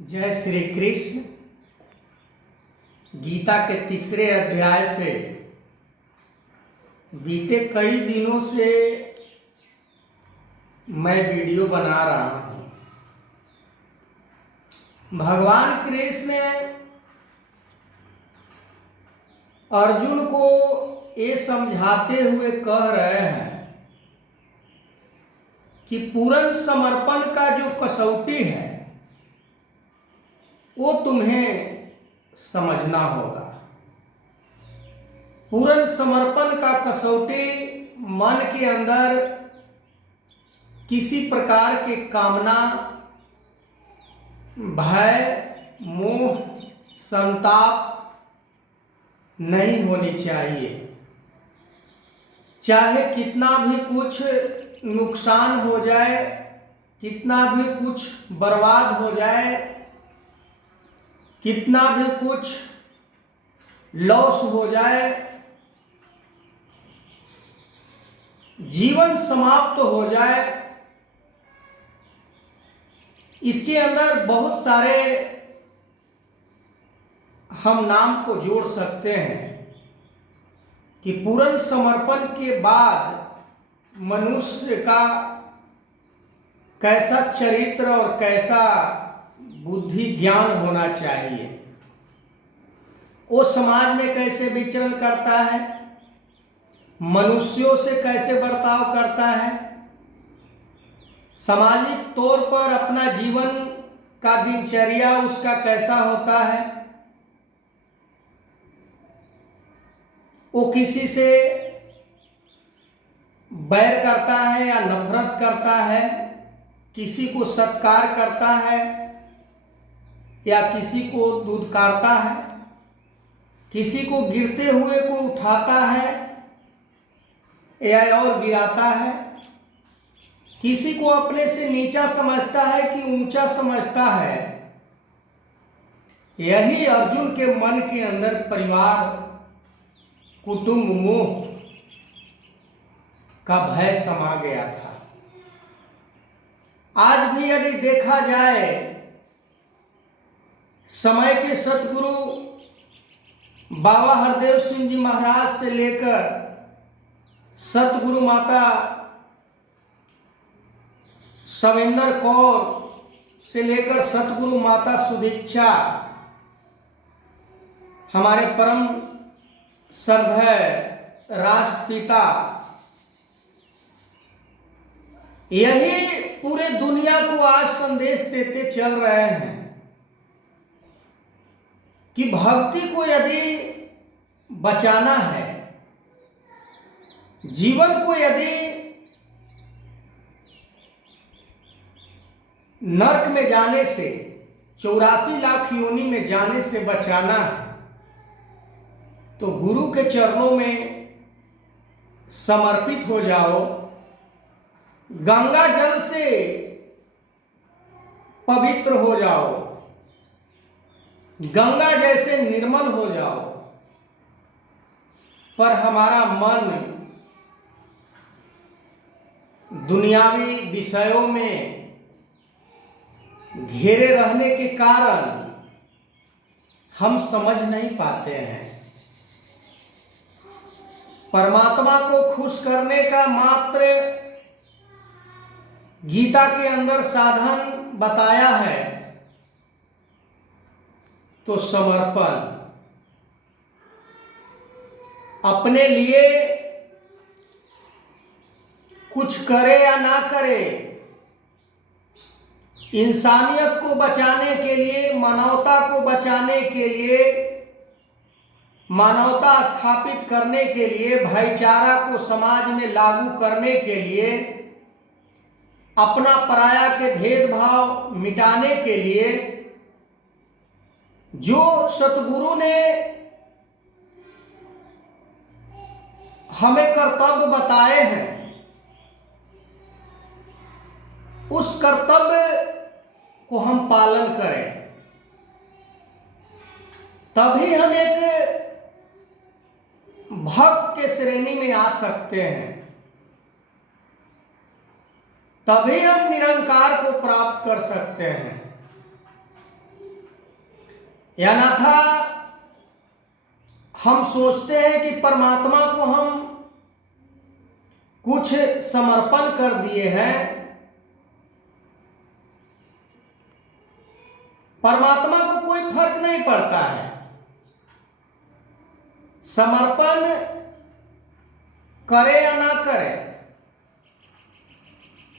जय श्री कृष्ण। गीता के तीसरे अध्याय से बीते कई दिनों से मैं वीडियो बना रहा हूँ। भगवान कृष्ण अर्जुन को ये समझाते हुए कह रहे हैं कि पूर्ण समर्पण का जो कसौटी है वो तुम्हें समझना होगा। पूर्ण समर्पण का कसौटी मन के अंदर किसी प्रकार की कामना, भय, मोह, संताप नहीं होनी चाहिए। चाहे कितना भी कुछ नुकसान हो जाए, कितना भी कुछ बर्बाद हो जाए, कितना भी कुछ लॉस हो जाए, जीवन समाप्त हो जाए, इसके अंदर बहुत सारे हम नाम को जोड़ सकते हैं कि पूर्ण समर्पण के बाद मनुष्य का कैसा चरित्र और कैसा बुद्धि ज्ञान होना चाहिए, वो समाज में कैसे विचरण करता है, मनुष्यों से कैसे बर्ताव करता है, सामाजिक तौर पर अपना जीवन का दिनचर्या उसका कैसा होता है, वो किसी से बैर करता है या नफरत करता है, किसी को सत्कार करता है या किसी को दुत्कारता है, किसी को गिरते हुए को उठाता है या और गिराता है, किसी को अपने से नीचा समझता है कि ऊंचा समझता है। यही अर्जुन के मन के अंदर परिवार, कुटुंब, मोह का भय समा गया था। आज भी यदि देखा जाए, समय के सतगुरु बाबा हरदेव सिंह जी महाराज से लेकर सतगुरु माता सविंदर कौर से लेकर सतगुरु माता सुदीक्षा, हमारे परम श्रद्धेय राष्ट्रपिता, यही पूरे दुनिया को आज संदेश देते चल रहे हैं कि भक्ति को यदि बचाना है, जीवन को यदि नरक में जाने से, 84 लाख योनि में जाने से बचाना है, तो गुरु के चरणों में समर्पित हो जाओ, गंगा जल से पवित्र हो जाओ, गंगा जैसे निर्मल हो जाओ। पर हमारा मन दुनियावी विषयों में घेरे रहने के कारण हम समझ नहीं पाते हैं। परमात्मा को खुश करने का मात्र गीता के अंदर साधन बताया है, तो समर्पण। अपने लिए कुछ करे या ना करे, इंसानियत को बचाने के लिए, मानवता को बचाने के लिए, मानवता स्थापित करने के लिए, भाईचारा को समाज में लागू करने के लिए, अपना पराया के भेदभाव मिटाने के लिए जो सतगुरु ने हमें कर्तव्य बताए हैं, उस कर्तव्य को हम पालन करें, तभी हम एक भक्त के श्रेणी में आ सकते हैं, तभी हम निरंकार को प्राप्त कर सकते हैं। या ना था हम सोचते हैं कि परमात्मा को हम कुछ समर्पण कर दिए हैं, परमात्मा को कोई फर्क नहीं पड़ता है। समर्पण करे या ना करे,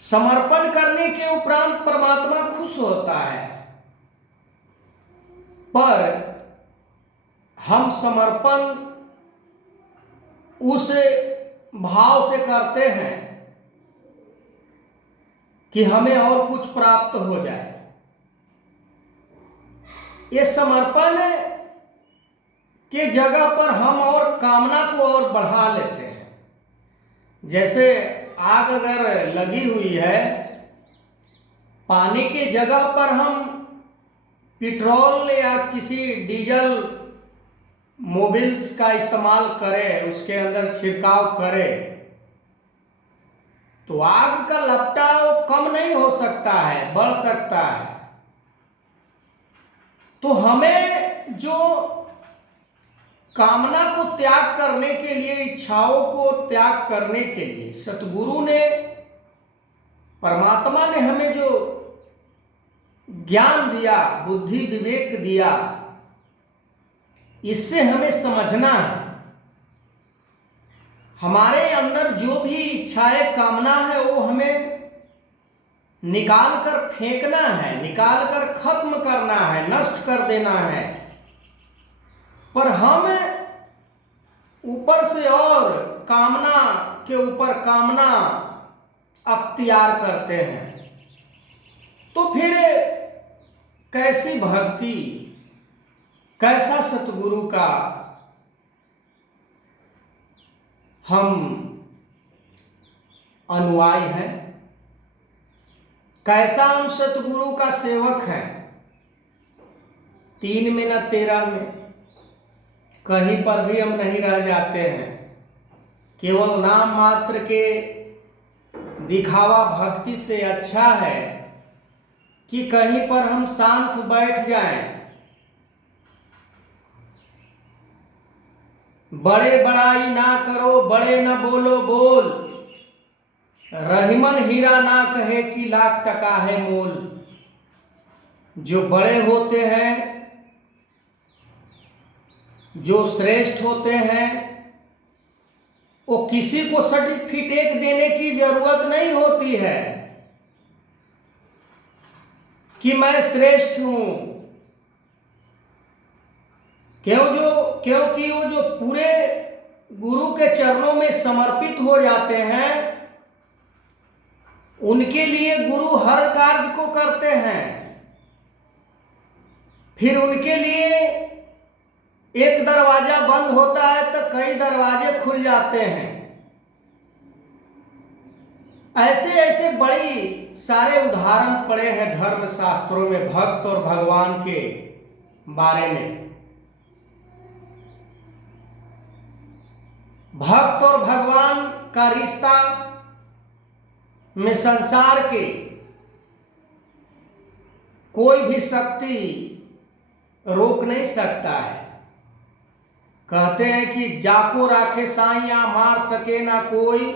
समर्पण करने के उपरांत परमात्मा खुश होता है। पर हम समर्पण उस भाव से करते हैं कि हमें और कुछ प्राप्त हो जाए। ये समर्पण के जगह पर हम और कामना को और बढ़ा लेते हैं। जैसे आग अगर लगी हुई है, पानी के जगह पर हम पेट्रोल या किसी डीजल मोबिल्स का इस्तेमाल करें, उसके अंदर छिड़काव करें, तो आग का लपटा वो कम नहीं हो सकता है, बढ़ सकता है। तो हमें जो कामना को त्याग करने के लिए, इच्छाओं को त्याग करने के लिए सतगुरु ने, परमात्मा ने हमें जो ज्ञान दिया, बुद्धि विवेक दिया, इससे हमें समझना है हमारे अंदर जो भी इच्छाएं कामना है वो हमें निकाल कर फेंकना है, निकाल कर खत्म करना है, नष्ट कर देना है। पर हम ऊपर से और कामना के ऊपर कामना अख्तियार करते हैं, तो फिर कैसी भक्ति, कैसा सतगुरु का हम अनुयायी हैं, कैसा हम सतगुरु का सेवक हैं। 3 में न 13 में कहीं पर भी हम नहीं रह जाते हैं। केवल नाम मात्र के दिखावा भक्ति से अच्छा है कि कहीं पर हम शांत बैठ जाएं, बड़े बड़ाई ना करो, बड़े न बोलो बोल, रहीमन हीरा ना कहे कि लाख टका है मोल। जो बड़े होते हैं, जो श्रेष्ठ होते हैं, वो किसी को सर्टिफिकेट देने की जरूरत नहीं होती है कि मैं श्रेष्ठ हूं। क्योंकि वो जो पूरे गुरु के चरणों में समर्पित हो जाते हैं, उनके लिए गुरु हर कार्य को करते हैं। फिर उनके लिए एक दरवाजा बंद होता है तो कई दरवाजे खुल जाते हैं। ऐसे ऐसे बड़ी सारे उदाहरण पड़े हैं धर्म शास्त्रों में भक्त और भगवान के बारे में। भक्त और भगवान का रिश्ता में संसार के कोई भी शक्ति रोक नहीं सकता है। कहते हैं कि जाको राखे साइया, मार सके ना कोई,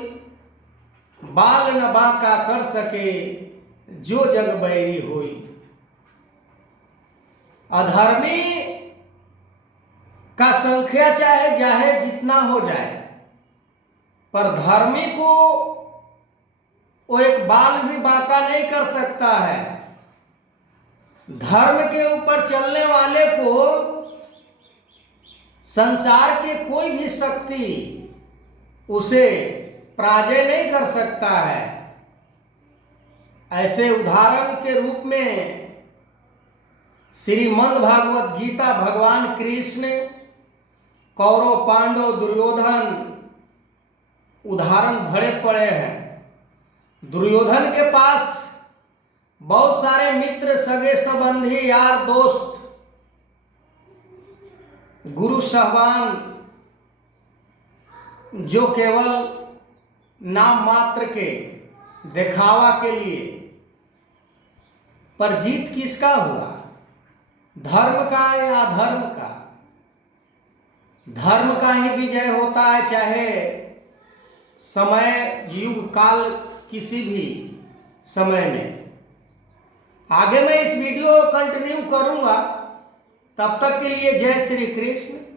बाल न बांका कर सके जो जग बैरी होई। अधर्मी का संख्या चाहे चाहे जितना हो जाए, पर धर्मी को वो एक बाल भी बांका नहीं कर सकता है। धर्म के ऊपर चलने वाले को संसार के कोई भी शक्ति उसे पराजय नहीं कर सकता है। ऐसे उदाहरण के रूप में श्रीमद् भागवत गीता भगवान कृष्ण, कौरव पांडव दुर्योधन उदाहरण भरे पड़े हैं। दुर्योधन के पास बहुत सारे मित्र, सगे संबंधी, यार दोस्त, गुरु साहबान, जो केवल नाम मात्र के दिखावा के लिए। पर जीत किसका हुआ? धर्म का या अधर्म का। धर्म का ही विजय होता है, चाहे समय युग काल किसी भी समय में। आगे मैं इस वीडियो को कंटिन्यू करूंगा, तब तक के लिए जय श्री कृष्ण।